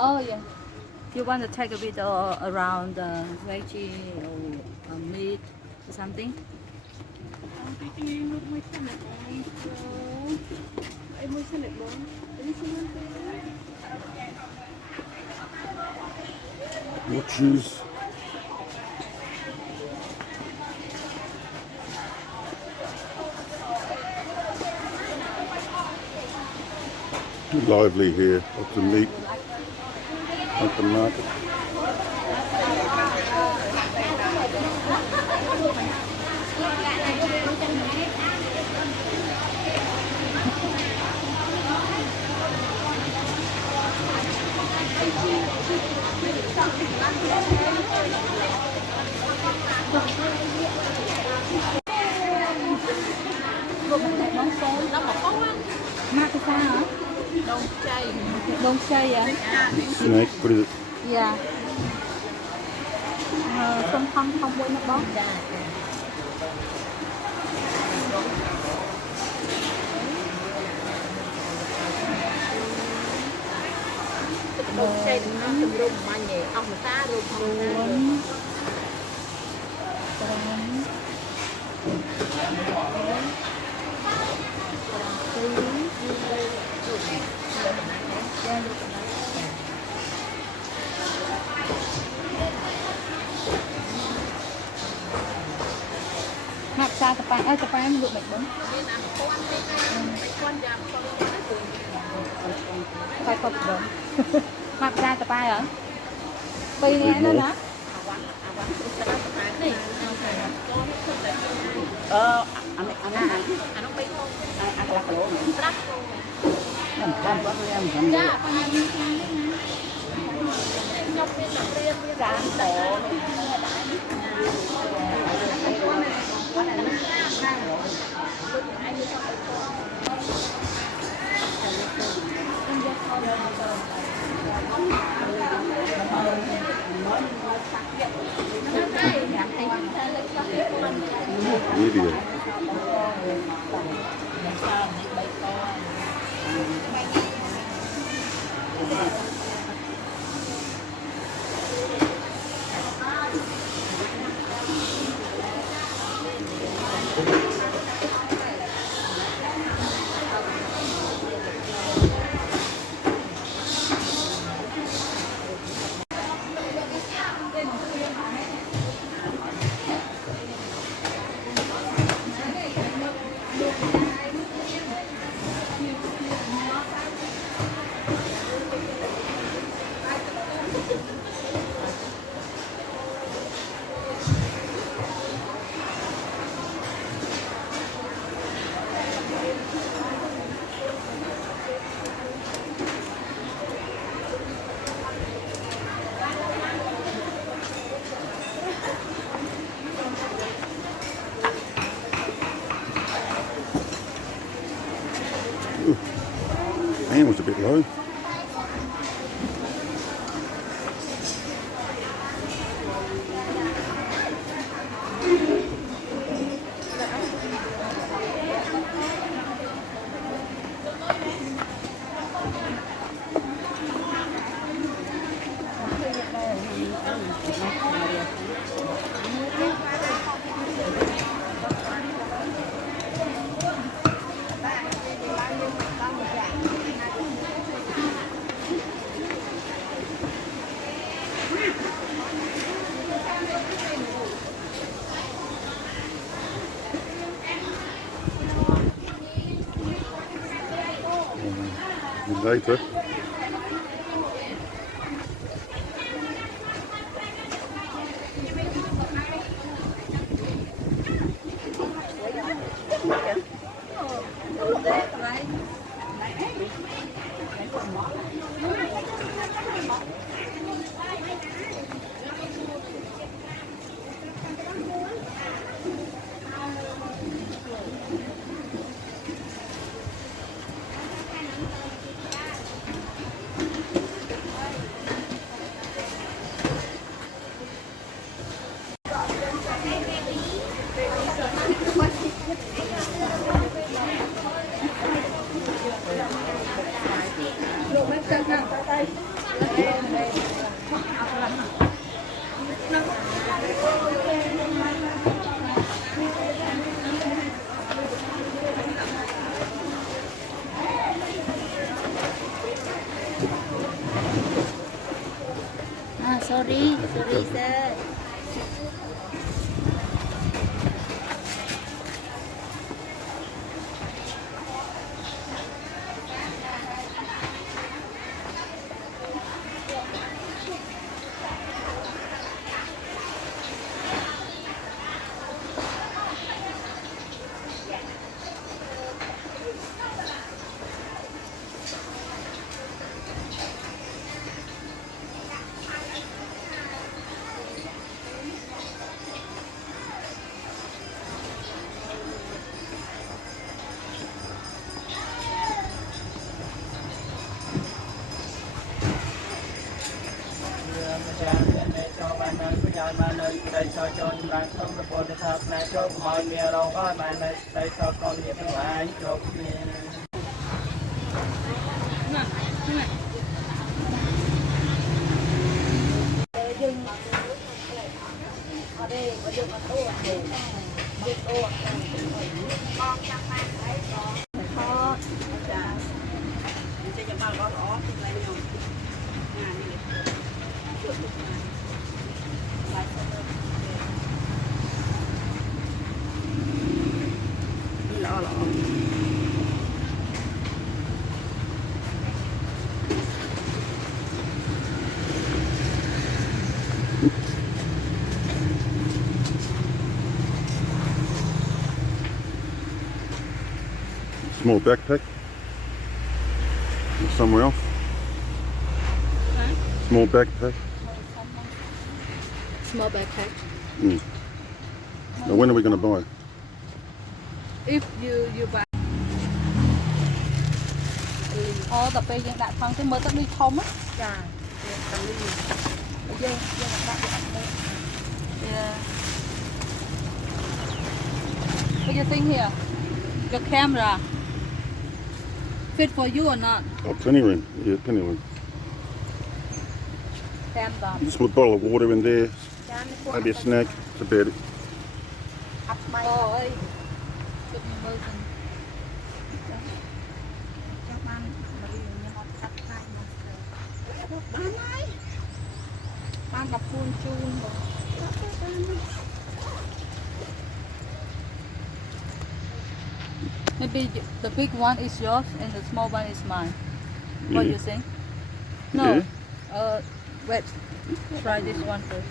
Oh yeah. You want to take a bit around the veggie or meat or something? What cheese? Lively here at the meat at the market. Đông chay à? Snake, what is it? Yeah. Không không quên nó bó. Đông chay nó từng rung mà nhẹ, ông người ta rung. Hạt xa tập anh được bạch bấm. Phải cột bấm. Hạt xa tập ai hả? Pi nghe nó hả? Medium. Hand was a bit low. Later. ចោចចូលចម្រើនក្នុងប្រព័ន្ធថាផ្នែកចូលឲ្យមានរងឲ្យបាននៅស្ដីសោកកលនេះទាំងឡាយគ្រប់គ្នា Small backpack. Somewhere else. Small backpack. Small backpack. Mm. Now when are we going to buy? If you buy. អូដល់ពេលយើងដាក់ថងទៅមើលទឹកនេះធំចាតាលីយើងដាក់វាអត់មើល Yeah. What do you think here? Your camera fit for you or not? Oh, plenty room. Yeah, plenty room. Camera. Just put a bottle of water in there. Maybe a snack. That's about it. អូអីទឹកមើលទៅចាំបានមកខ្ញុំអត់កាត់ខ្លាចមកបានហើយបានដល់ពូនជូនបង Maybe the big one is yours and the small one is mine. What do you think? No. Yeah. Wait. Try this one first.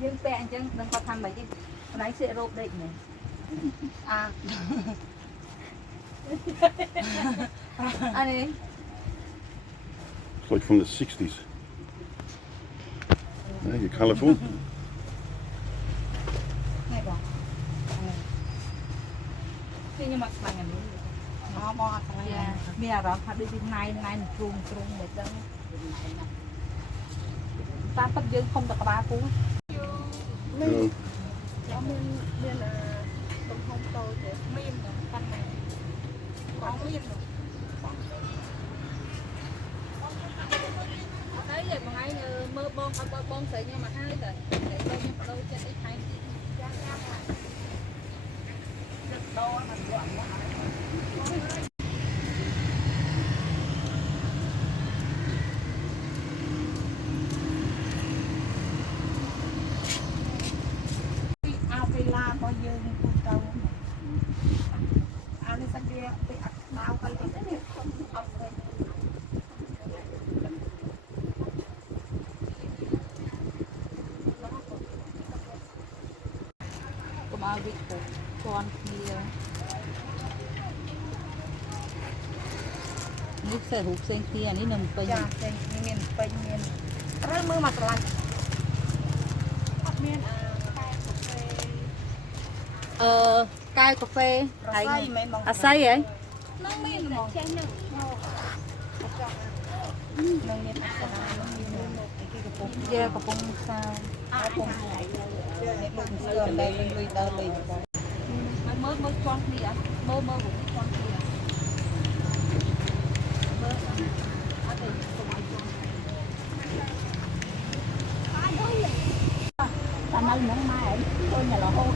Dương pẹ anh chân đừng có thăm mấy cái lấy sẽ rộp định này à anh ấy It's like from the 60s. Yeah, you're colourful. này bỏ thế nhưng mà bằng anh nó bỏ yeah bây giờ đó phải đi này này trung trung để cho ta bắt dương không được ba cú Yeah. Cháu miên là bông hông tôi để miên rồi căn này có miên rồi đấy vậy mà ngay mơ bông bông sấy nhưng mà hai rồi để bông nhưng đâu trên ít hay rất đo mà loạn quá có dương con trâu ăn đi sang kia bị ắt đau cái này không học rồi come out with con here នេះសេរូបផ្សេងគ្នាអានេះនៅពេញចាផ្សេងគ្នាមានពេញមានរើមើលមកស្រឡាញ់អត់មានកែវកាហ្វេហើយអាស័យហ៎នឹងមានហ្មងចេះនឹងនឹងមានអាសានឹងមានគេកំពុងជាកំពុងសាកំពុងនេះលោកស្គាល់តែលេងលុយដើរលេងបងមើលមើលជន់គ្នាមើលមើលជន់គ្នាមើលអត់ទេកុំឲ្យជន់តាមនៅនឹងម៉ែអីtôi nhà là hôn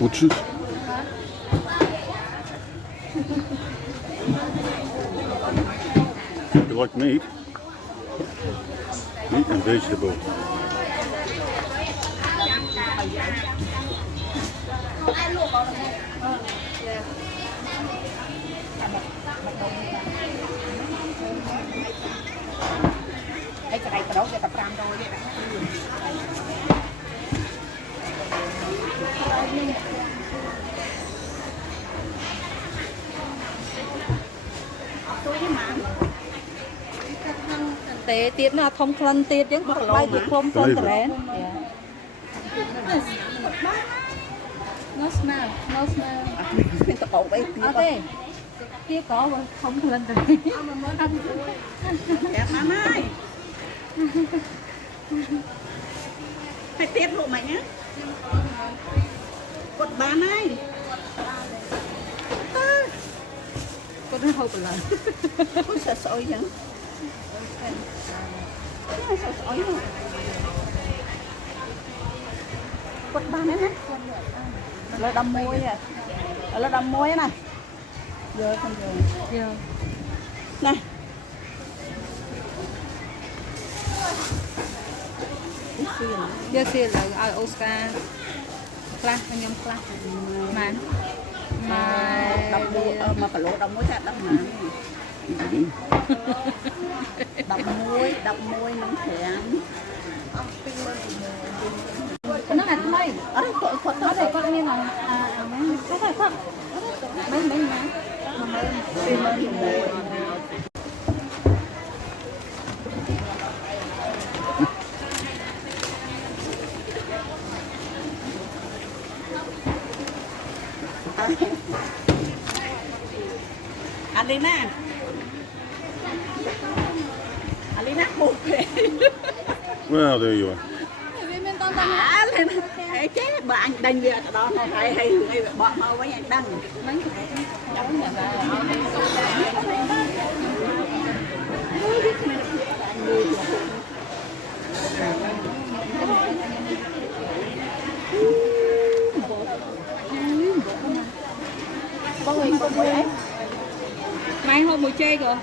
Butchers. You like meat? Meat and vegetable. Đây cái này cái tập ram rồi đấy. tế tiết nó thông khăn tiết chứ bay được không phân rén nó smell ok kia có không khăn rén Đẹp má mai. Phải tiết hộ mày nhá. Quật bán này. có nó hộp là Ôi sợ sôi chẳng. Sợ sôi nữa. Quật bán này nè. Là đâm môi à. Là đâm môi này. Giờ không giờ. Này. giờ xưa là ai Oscar class anh em class mà đâm môi mà phải lỗ đâm môi chặt đâm mà. Đâm môi nóng thèm. nó là mây Ở đây quật ở đây con như là có phải không mấy má Alina. Alina buộc về. Well, there you are. Alina. Ê chứ bà anh đánh về đó nó hay bọn mau với anh đăng. mai hôm buổi chơi rồi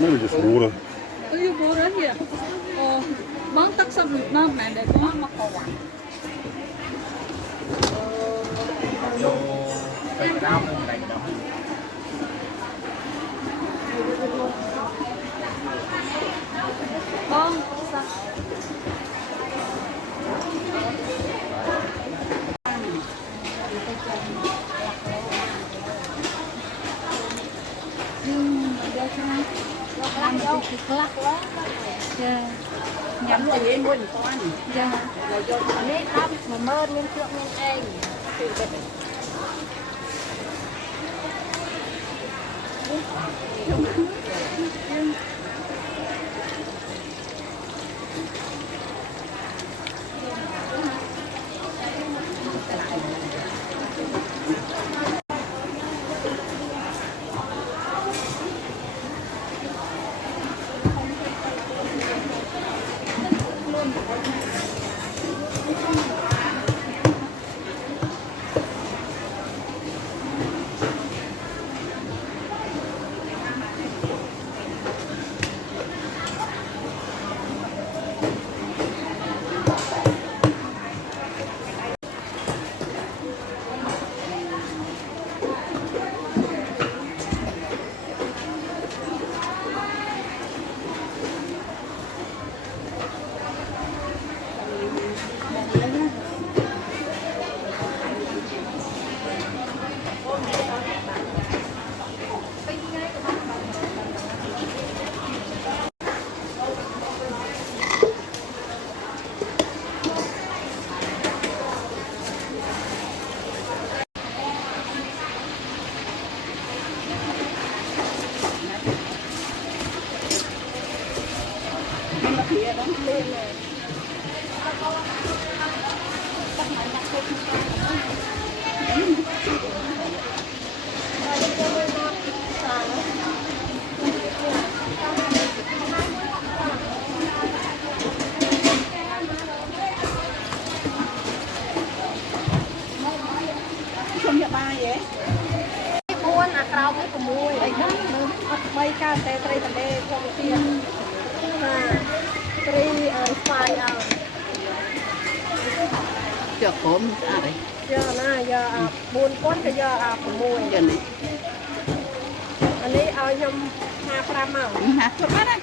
Maybe just water. ôi vô đó kìa bón tắc xong rồi nó mà để có mắc cầu quặng con lắc quá Nhắm gì mua một con. dạ Nét áp mà mơ lên trước lên anh. mùi ấy đó bay ca tê tây tây tây không tiền tây phai chợ cốm à đấy giờ na giờ buôn con cái giờ mùi giờ này anh ấy ao nhom 5 màu hả chợ bát đấy